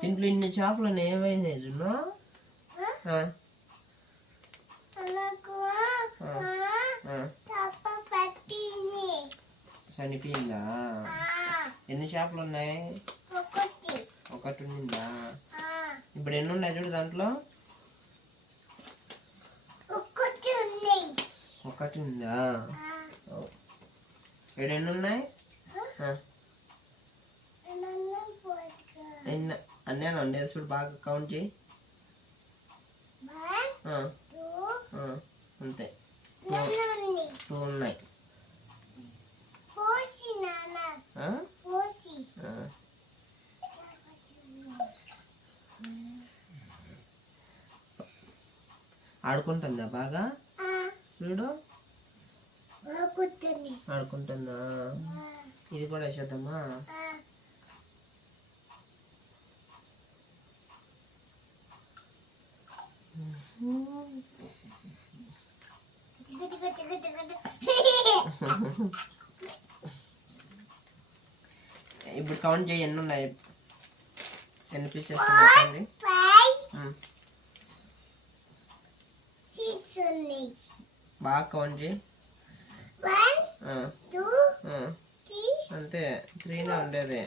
దీంట్లో ఇన్ని చేపలు ఏమైనా జున్ను చనిపోయిందా? ఎన్ని చేపలు ఉన్నాయి? ఒకటి ఉందా? ఇప్పుడు ఎన్ని ఉన్నాయి చూడు దాంట్లో? ఒకటి ఉందా? ఇక్కడ ఎన్ని ఉన్నాయి? అన్నీ ఉండేది చూడు, బాగా కౌంట్ చేయి. అంతే, 2 ఉన్నాయి. ఆడుకుంటుందా బాగా? చూడు ఆడుకుంటుందా? ఇది కూడా వేసేద్దామా? ఇప్పుడు కౌంట్ చేయి, ఎన్ని ఉన్నాయి, ఎన్ని పీసెస్ ఉన్నాయి? బాగా కౌంట్ చేయి. అంతే, 3 ఉండేది.